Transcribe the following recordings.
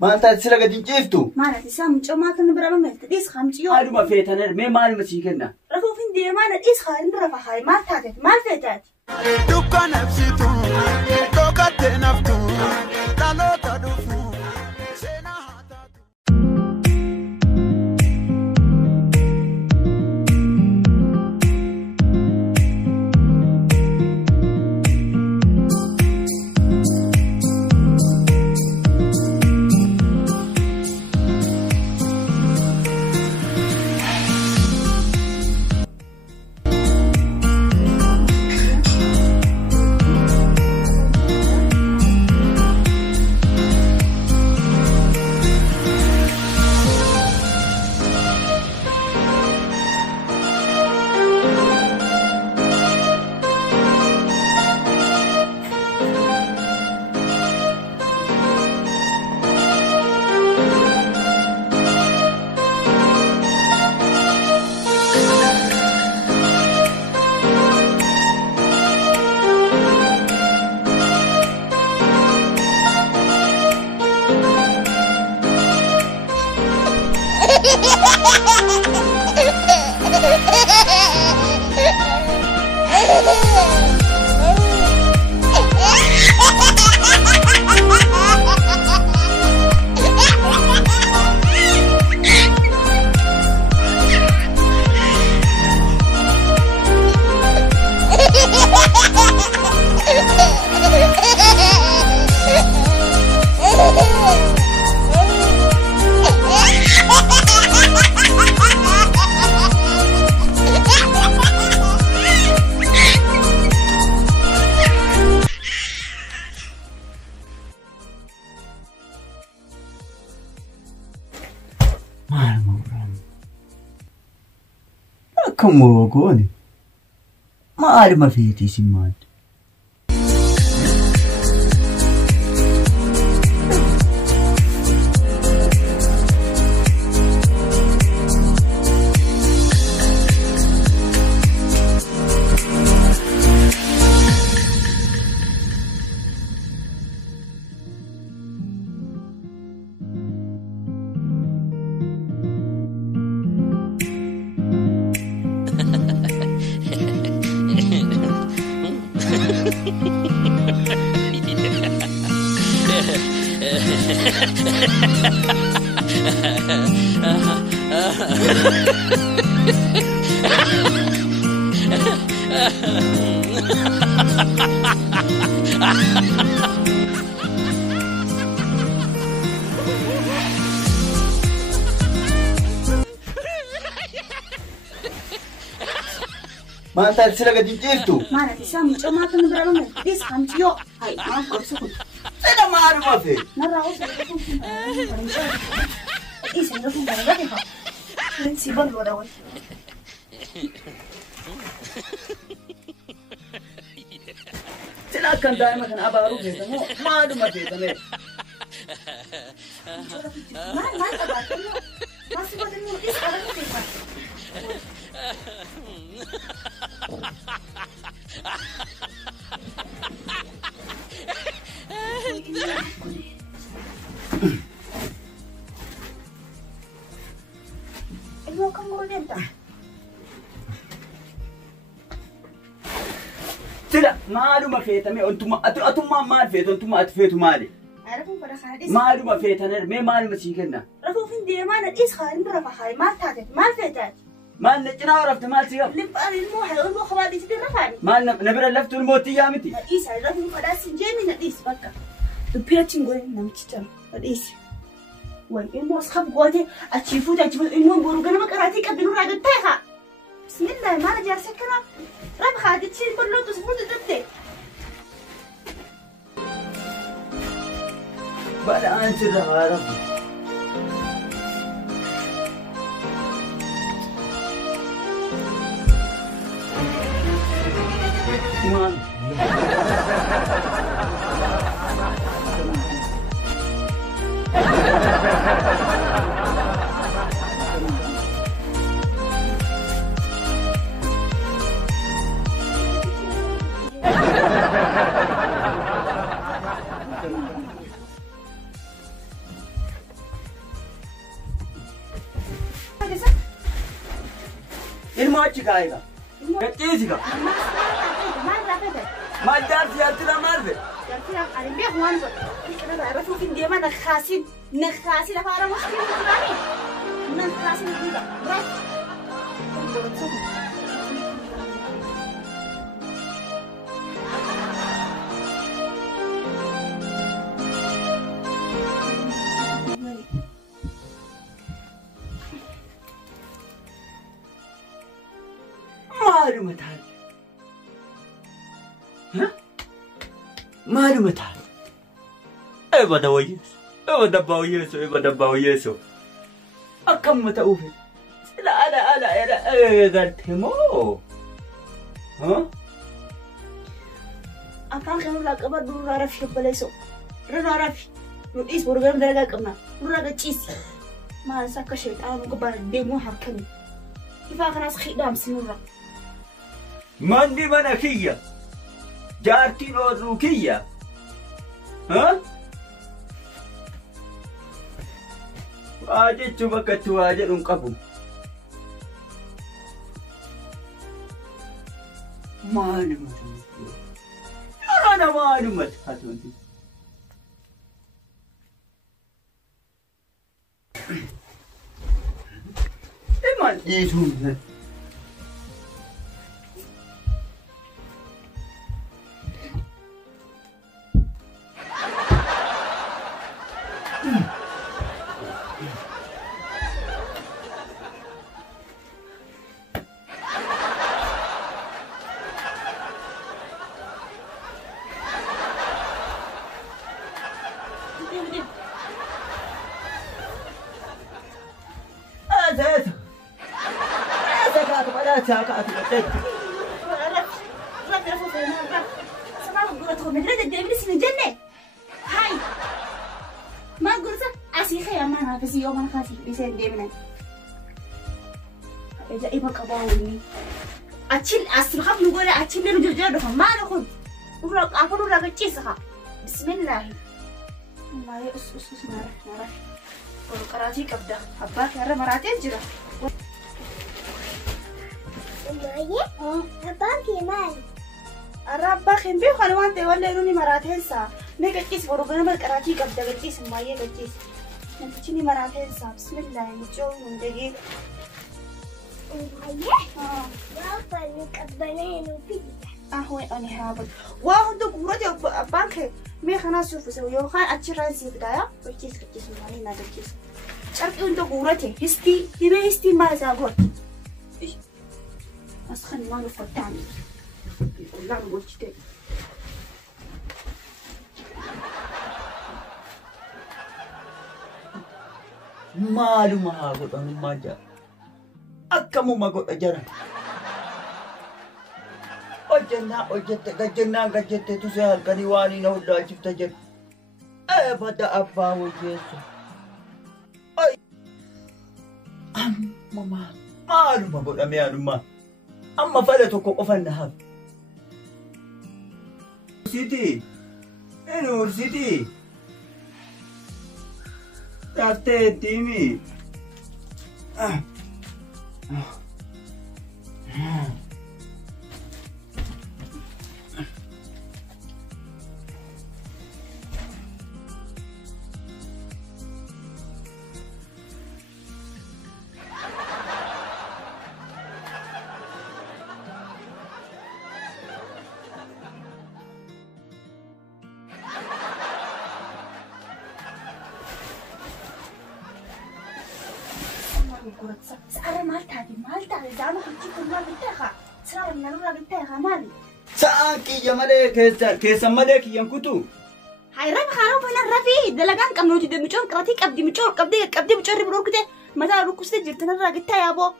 ما أنت تسلق تنجفتو ما أنا تسام جماعة نبرة ما تديس خامتيو هادو ما فيتنا ما المسيكنا رفو فين دي ما نديس خارج رفع هاي ما تاتت ما فيتات دوكا نفسيتو دوكا تنفتو تالو تدوفو كم وقوني ما أعرف ما فيه تسمات ما أنت تسلق تنجفتو ما أنا تسام جماعة نبرة ما تديس خامتيو هاي ما كورسكم أنا ما أعرف ما فيه نرى وصل لكم في إيش عندكم برا نسي بلو روي تلاقي كان دائما كان أبى أروح هذا ما أعرف ما فيه تمام ما أبغى ما سيبك إنه إيش أبغى كيف ilmoo kan gurgurta تلا ما أعرف ما فيه تمام أنتم ما فيه أنتم ما تفيتوا مالي عرفوا برا خالد ما أعرف ما فيه تنا ما المسيكنا رفوا فين دي ما نديس خالد رفع هاي ما تاتت ما فيتات ما نجنا عرفت مال سيا لبقى المو خوالي تدي رفعني ما نبرة لفت الموت يامتي نديس على رفوا فداس جيمي نديس بكا البيتين قوي نمتشتم نديس وين المو أصحاب قوتي أشوفوا المو بروجنا ما كراتي كبيروا راجل تاها بسم الله ما أنا جالسة كنا رب خادت شيء كله تصبر تدتي بعد أن ترى ربي ما ilmoo achi kaa'eega. Gadhiisiga. Maal rafete? Maal jaarsi yaatira maal fedhe? Jarsii ani beeku waan godhe. Rafuu fi deemaa nakhaasiin afaan Musliim jiraanii. Nakhaasiin dhiiga. Maaluma taal? Maaluma taal? Ebada wayyeessu, ebada abbaa wayyeessu, ebada abbaa wayyeessu. Akkamuma ta'uuf sila ala eegarte moo? Afaan kanarraa qabadhu nurraa rafi obboleessoo. Nurraa rafi. Nudhiis borgaram dalagaa qabna. Nurraa gachiisi. Maal isa akka sheexaana gubbaan deemuu harkanii. Ifaa kanaas hidhaamsi nurraa. Manni mana kiyya. Jaartiin ooluu kiyya. Waa jechuun bakka itti waa jedhuun qabu. Maaluma ta'u? Ana maaluma ta'u? Iman dhiisuun. Iba kabauni. Acil asal khaf nugole acil le nujur doh. Mana khud? Urak apa urak kecil sah. Bismillah. Mari us marah. Kalau karati kabda. Abba kara maratin jira. Maya? Abba gimana? Arabba khimbi khalwan te wala iruni maratin sa. Nek kecil baru benar karati kabda kecil Maya kecil. Nanti cini maratin sa. Bismillah. Muncul mundegi. Maya? Apa ni kabana ni pita? هو أنا هابط واحد قرودي بانك مي خنا شوف سوي يوم خان أشرا زيد دايا بتشيس مالي نادر تشيس شرط أنت قرودي هستي تبي هستي ما زاغوت أسخن ما نفتاني لا نقول كده Maalu mahagot ang madya. Akamu magot ajaran. Ojete tu sehal kaniwani na udah cipta jen. Pada apa wujudnya? Ay, mama, malu magot ami anuma. Amma fala tu kok ofan nahab. Siti, enur Siti. Tate timi. Sekarang malta, jangan kunci kumar kita. Sekarang nalura kita mali. Saaki jamade kesa made ki yang kutu. Hayran kharu fana rafi, dalagan kam noti de mucor krati kabdi mucor kabdi mucor ribur kita. Mata rukuste jirtana ra kita ya bo.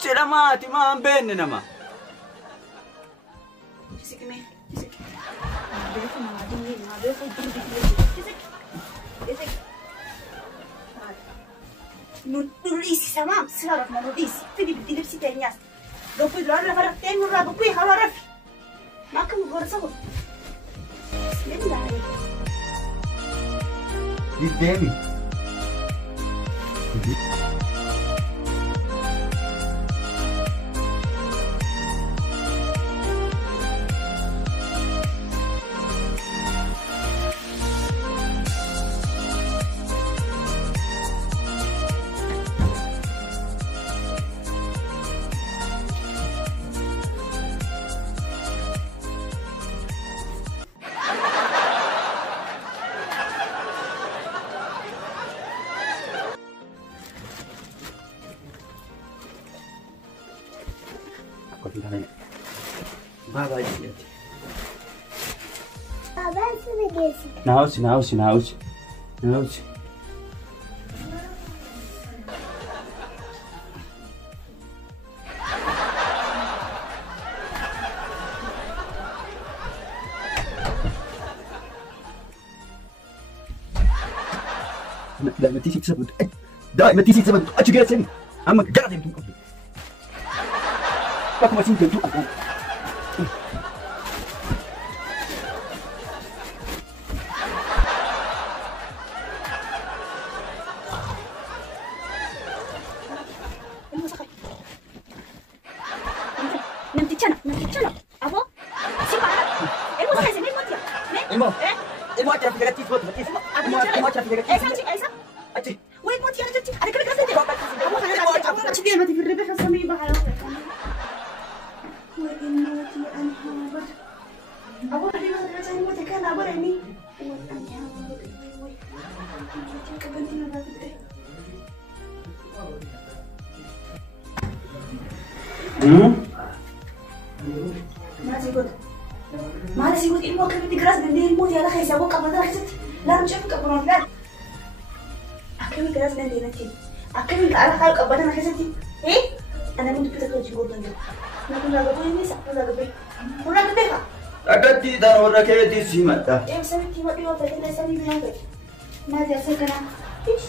Cerama ti ma ben nama. Sikme. Beliau mengadu ni, mengadu Isik. Nulis sama, sekarang nulis. Tidak sih tehnya. Dopu dulu lah farah teh nurra dopu hawa rafi. Maka mugor sahu. Bismillah. Diddee. kofi kana. Baba yeti. Baba sini gesi. Nausi. لا ما تيجي تسبب داي ما تيجي تسبب أشو جالسين أما قاعد يمتون قبلي فك ما تيجي تمتون قبلي نمتي تشنا أبو سيبا إلمو سايزة مين موتيا إلمو أجرب في قلتي فوت بتيس إلمو أجرب في قلتي إيسا أجي وين موتيا أنا جبتي أنا كل كاسة أبو خلاص أشوفي ما تفي الربح الصمي بحاله وين موتي أنا هابط أبو حبيبي أنا جاي موتي كان أبو رني ما سيقول إلمو كم تجرس دندي الموت يلا خيس أبو قبضة خيست لا نشوف قبضة لا أكمل جرس دندي نتي أكمل على خير قبضة خيستي إيه أنا من بيتك جيبوا دندي نقول لك بوي نسا ولا قبي ولا قبيها أكدي دار ولا كيدي سيمتا إيه سمعتي ما بيوم تجي نسمي بيوم ما جالس كنا إيش